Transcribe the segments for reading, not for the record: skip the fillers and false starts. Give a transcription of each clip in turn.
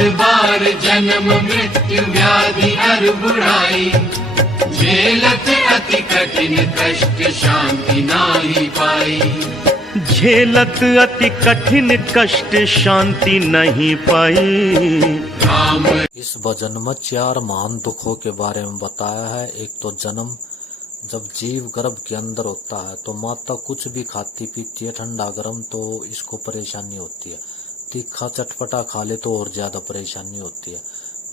बार बार जन्म मृत्यु व्याधि और बुराई, झेलत अति कठिन कष्ट शांति नाही पाई। झेलत अति कठिन कष्ट शांति नहीं पाई। राम इस भजन में 4 महान दुखों के बारे में बताया है। एक तो जन्म, जब जीव गर्भ के अंदर होता है तो माता कुछ भी खाती पीती है, ठंडा गर्म, तो इसको परेशानी होती है। तीखा चटपटा खा ले तो और ज्यादा परेशानी होती है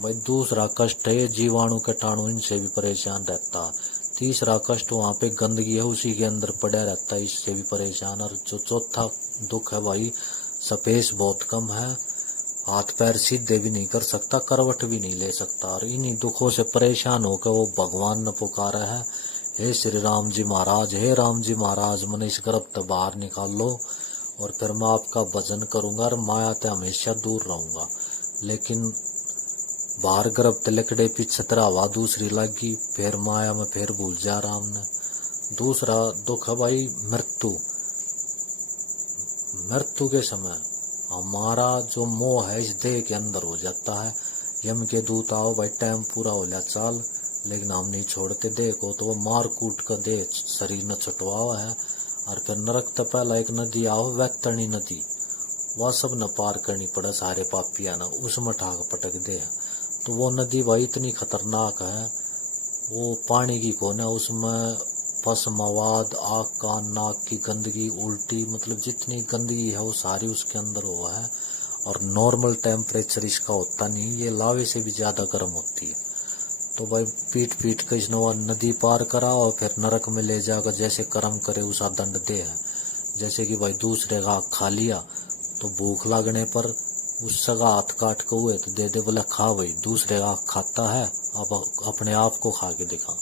भाई। दूसरा कष्ट है जीवाणु कीटाणु, इनसे भी परेशान रहता है। तीसरा कष्ट वहाँ पे गंदगी है उसी के अंदर पड़ा रहता है, इससे भी परेशान। और जो चौथा दुख है भाई, स्पेस बहुत कम है, हाथ पैर सीधे भी नहीं कर सकता, करवट भी नहीं ले सकता। और इन्हीं दुखों से परेशान होकर वो भगवान ने पुकारा है, हे श्री राम जी महाराज, हे राम जी महाराज, मन इस गर्भ से बाहर निकाल लो और फिर मैं आपका भजन करूंगा और माया से हमेशा दूर रहूंगा। लेकिन बाहर गर्भ ते लकड़े पीछे हवा दूसरी लगी, फिर माया में फिर भूल जा राम ने। दूसरा दुख है भाई मृत्यु। मृत्यु के समय हमारा जो मोह है इस देह के अंदर हो जाता है। यम के दूत आओ भाई, टाइम पूरा हो लिया चाल, लेकिन हम नहीं छोड़ते देह को, तो वो मार कूट कर देह शरीर न छुटवा है। और फिर नरक तक पहला एक नदी आओ, वैतरणी नदी, वह सब न पार करनी पड़े सारे पापिया न, उसमें ठाक पटक दे। तो वो नदी भाई इतनी खतरनाक है, वो पानी की कौन है, उसमें पस मवाद, आग कान नाक की गंदगी, उल्टी, मतलब जितनी गंदगी है वो सारी उसके अंदर हुआ है। और नॉर्मल टेम्परेचर इसका होता नहीं, ये लावे से भी ज्यादा गर्म होती है। तो भाई पीट पीट कर इसने वह नदी पार करा और फिर नरक में ले जाकर जैसे कर्म करे उसा दंड दे है। जैसे कि भाई दूसरे का खा लिया तो भूख लगने पर उसका हाथ काट के हुए तो दे दे, बोला खा भाई, दूसरे का खाता है, अब अपने आप को खा के दिखा।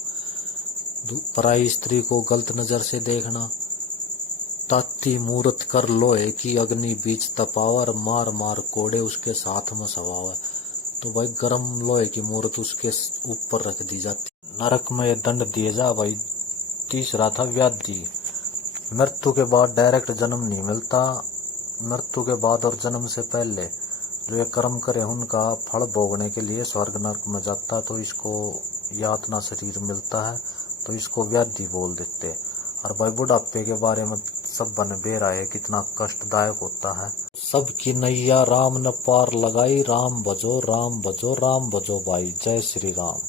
पराई स्त्री को गलत नजर से देखना, ताती मूर्त कर लोहे की अग्नि बीच तपावर, मार मार कोड़े उसके साथ में सवावे। तो भाई गर्म लोहे की मूर्त उसके ऊपर रख दी जाती, नरक में ये दंड दिए जा भाई। तीसरा था व्याधि। मृत्यु के बाद डायरेक्ट जन्म नहीं मिलता, मृत्यु के बाद और जन्म से पहले जो ये कर्म करे उनका फल भोगने के लिए स्वर्ग नरक में जाता, तो इसको यातना शरीर मिलता है, तो इसको व्याधि बोल देते। और भाई बुढ़ापे के बारे में सब बन बेरा है, कितना कष्टदायक होता है। सबकी नैया राम ने पार लगाई, राम भजो राम भजो राम भजो भाई। जय श्री राम।